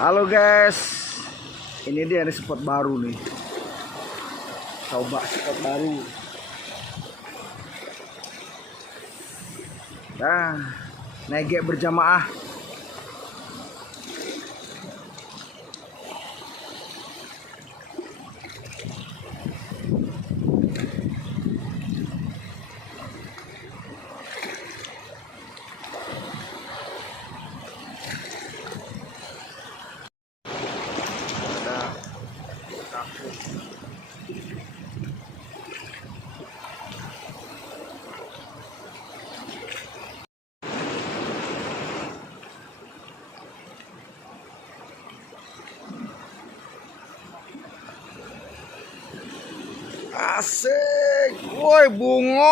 Halo guys, ini dia ada spot baru nih. Coba spot baru. Nah, negek berjamaah. Asik, woi bungo.